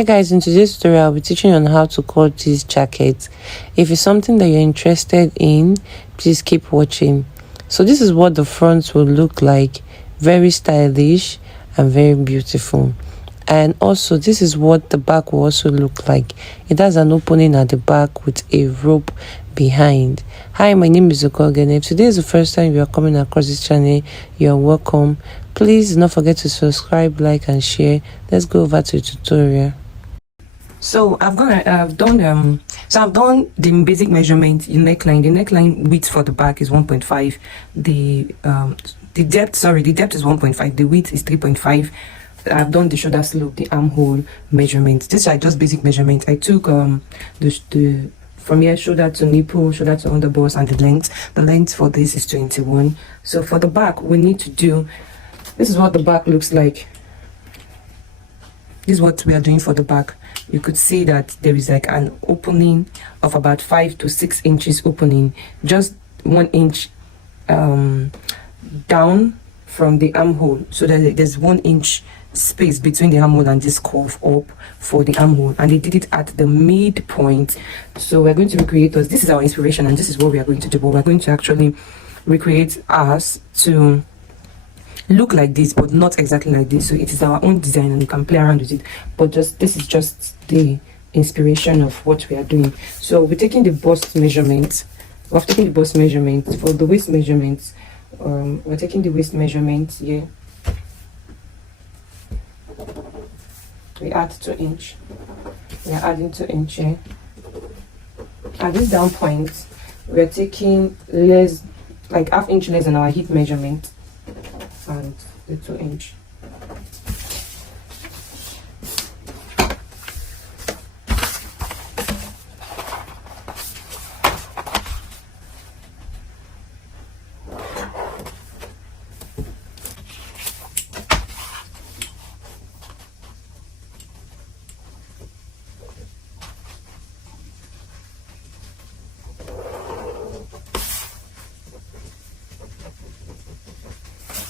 Hey guys, in today's tutorial I'll be teaching you on how to cut this jacket. If it's something that you're interested in, please keep watching. So this is what the front will look like, very stylish and very beautiful. And also this is what the back will also look like. It has an opening at the back with a rope behind. Hi, my name is Okogen. If today is the first time you are coming across this channel, you're welcome. Please do not forget to subscribe, like and share. Let's go over to the tutorial. So I've done the basic measurement in neckline. The neckline width for the back is 1.5. The depth is 1.5. The width is 3.5. I've done the shoulder slope, the armhole measurements. These are just basic measurements. I took the from here, shoulder to nipple, shoulder to underbust, and the length. The length for this is 21. So for the back, we need to do. This is what the back looks like. This is what we are doing for the back. You could see that there is like an opening of about 5 to 6 inches opening, just 1 inch down from the armhole, so that there's 1 inch space between the armhole and this curve up for the armhole, and they did it at the midpoint. So we're going to recreate us. This is our inspiration and this is what we are going to do, but we're going to actually recreate ours to look like this, but not exactly like this. So it is our own design and you can play around with it, but this is just the inspiration of what we are doing. So we're taking the bust measurement. We're taking the bust measurement for the waist measurements. We're taking the waist measurement here. We add 2 inch. We are adding 2 inch here. At this down point, we are taking less, like ½ inch less than our hip measurement, and the 2 inch.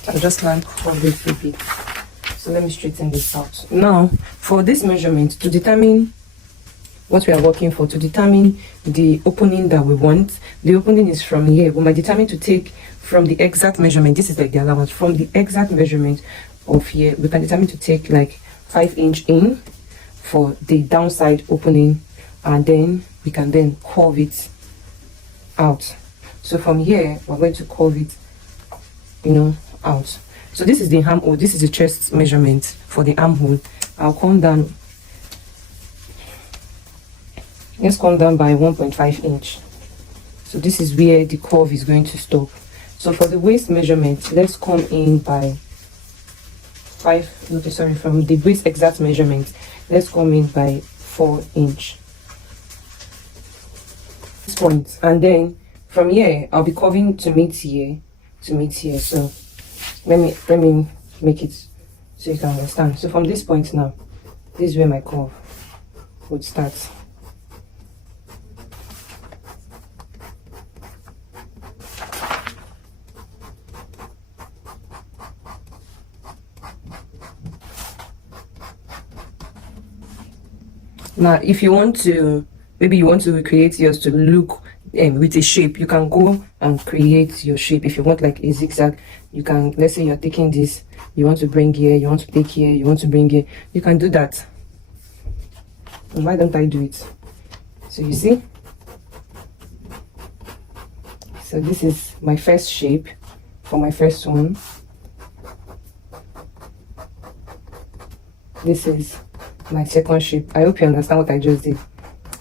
I just like a little bit. So let me straighten this out. Now, for this measurement, to determine what we are working for, to determine the opening that we want, the opening is from here. We might determine to take from the exact measurement. This is like the allowance. From the exact measurement of here, we can determine to take like 5 inch in for the downside opening, and then we can then curve it out. So from here, we're going to curve it, out. So this is the armhole. This is the chest measurement for the armhole. I'll come down. Let's come down by 1.5 inch. So this is where the curve is going to stop. So for the waist measurement, let's come in by from the waist exact measurement, let's come in by 4 inch. This point, and then from here I'll be curving to meet here, So let me make it so you can understand. So from this point now, this is where my curve would start. Now if you want to, maybe you want to recreate yours to look with a shape, you can go and create your shape. If you want like a zigzag, you can, let's say you're taking this, you want to bring here, you want to take here, you want to bring here, you can do that. And why don't I do it? So you see, so this is my first shape for my first one. This is my second shape. I hope you understand what I just did.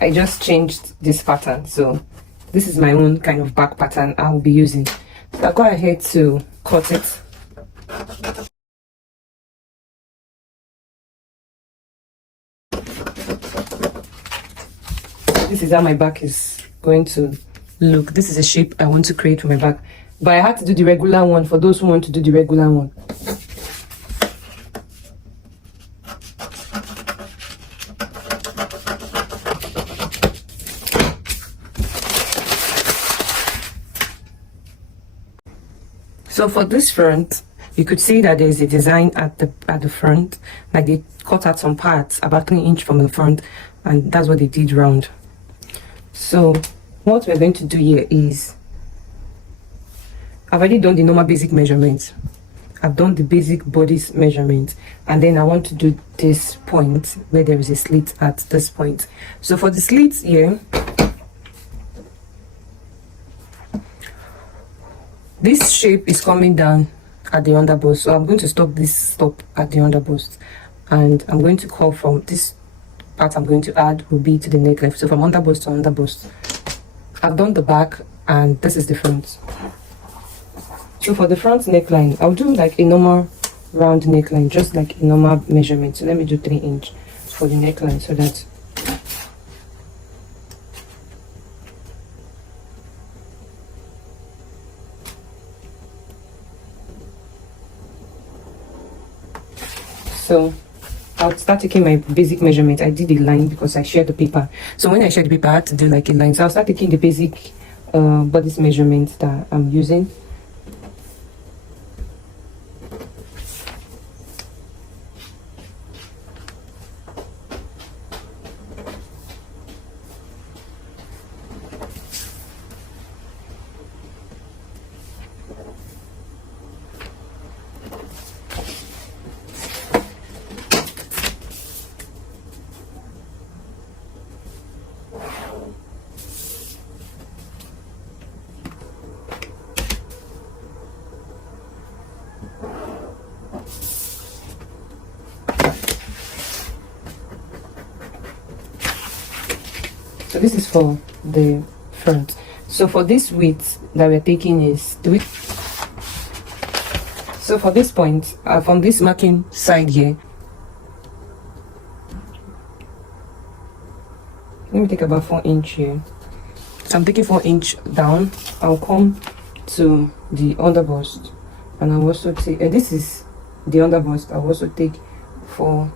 I just changed this pattern, so this is my own kind of back pattern I will be using. So I'll go ahead to cut it. This is how my back is going to look. This is a shape I want to create for my back, but I had to do the regular one for those who want to do the regular one. So for this front, you could see that there's a design at the front, like they cut out some parts about 3 inch from the front, and that's what they did round. So what we're going to do here is, I've already done the normal basic measurements. I've done the basic bodice measurement, and then I want to do this point where there is a slit at this point. So for the slits here, this shape is coming down at the underbust, so I'm going to stop at the underbust, and I'm going to call from this part I'm going to add will be to the neckline. So from underbust to underbust. I've done the back, and this is the front. So for the front neckline, I'll do like a normal round neckline, just like a normal measurement. So let me do 3 inch for the neckline, so that so I'll start taking my basic measurement. I did a line because I shared the paper. So when I shared the paper, I had to do like a line. So I'll start taking the basic bodice measurements that I'm using. So this is for the front. So for this width that we're taking is the width. So for this point, from this marking side here, let me take about 4 inch here. So I'm taking 4 inch down. I'll come to the underbust, and I'll also take this is the underbust. I'll also take 4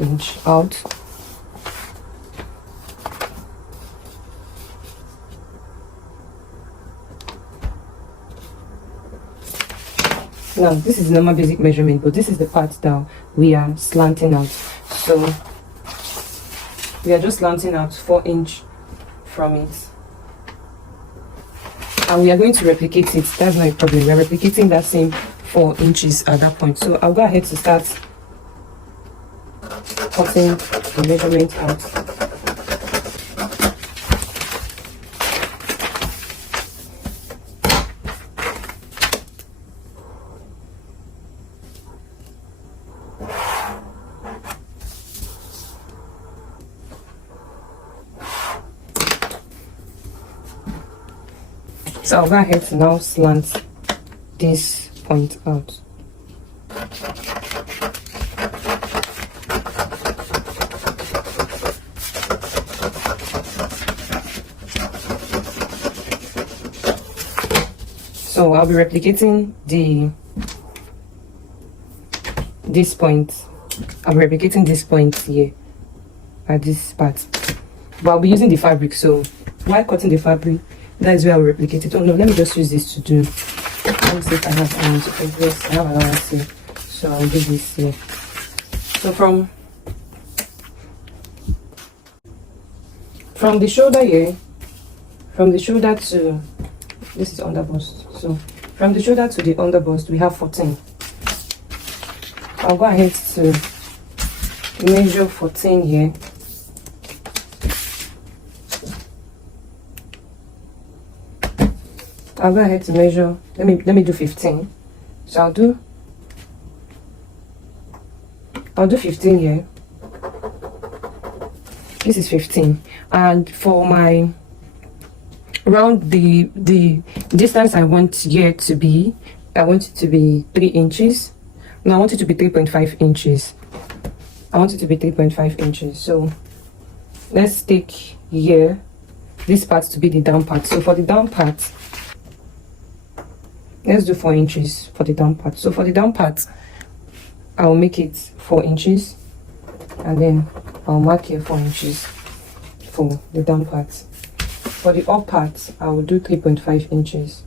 inch out. Now this is normal basic measurement, but this is the part that we are slanting out. So we are just slanting out 4 inch from it, and we are going to replicate it. That's not a problem. We are replicating that same 4 inches at that point. So I'll go ahead to start cutting the measurement out. So I'll go ahead to now slant this point out. So I'll be replicating this point. I'll be replicating this point here at this part, but I'll be using the fabric. So while cutting the fabric, that is where I'll replicate it. Oh no, let me just use this to do. Let me see if I have allowance. Yes, I have allowance here. So I'll do this here. So from the shoulder here, from the shoulder to this is underbust. So from the shoulder to the underbust, we have 14. I'll go ahead to measure 14 here. I'll go ahead to measure. Let me do 15. So I'll do 15 here. This is 15, and for my round the distance I want here to be, I want it to be 3 inches. No, I want it to be 3.5 inches. I want it to be 3.5 inches. So let's take here this part to be the down part. So for the down part, let's do 4 inches for the down part. So for the down part, I'll make it 4 inches, and then I'll mark here 4 inches for the down part. For the up part, I will do 3.5 inches.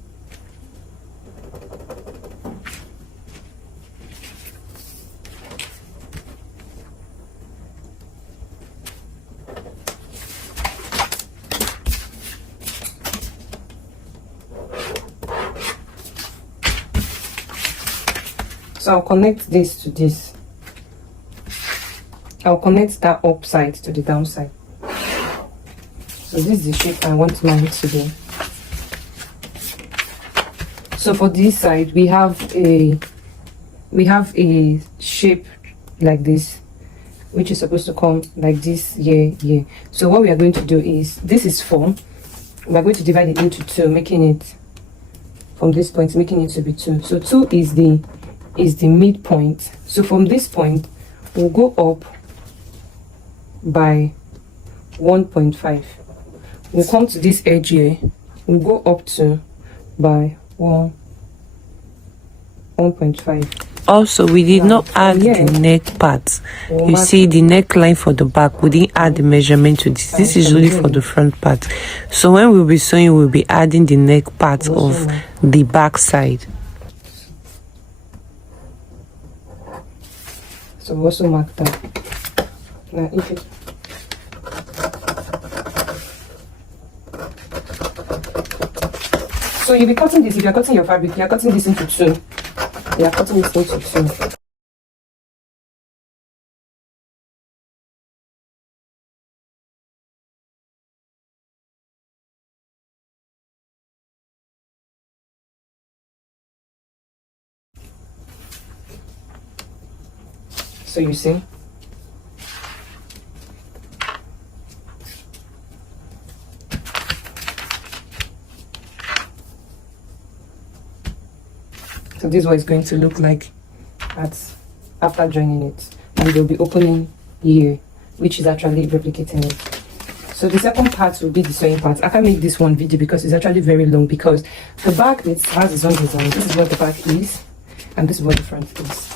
So I'll connect this to this. I'll connect that upside to the downside. So this is the shape I want mine to be. So for this side, we have a shape like this, which is supposed to come like this here. So what we are going to do is, this is 4. We are going to divide it into 2, making it from this point, making it to be 2. So 2 is the midpoint. So from this point, we'll go up by 1.5. We'll come to this edge here. We'll go up to by 1.5. Also, we did not add the neck part. You see the neckline for the back, we didn't add the measurement to this. This is only for the front part. So when we'll be sewing, we'll be adding the neck part of the back side. So we also mark that. Now if it so you'll be cutting this, if you're cutting your fabric, you're cutting this into 2. You're cutting this into 2. So you see? So this is what it's going to look like after joining it. And they'll be opening here, which is actually replicating it. So the second part will be the sewing part. I can't make this one video because it's actually very long, because the back, it has its own design. This is what the back is, and this is what the front is.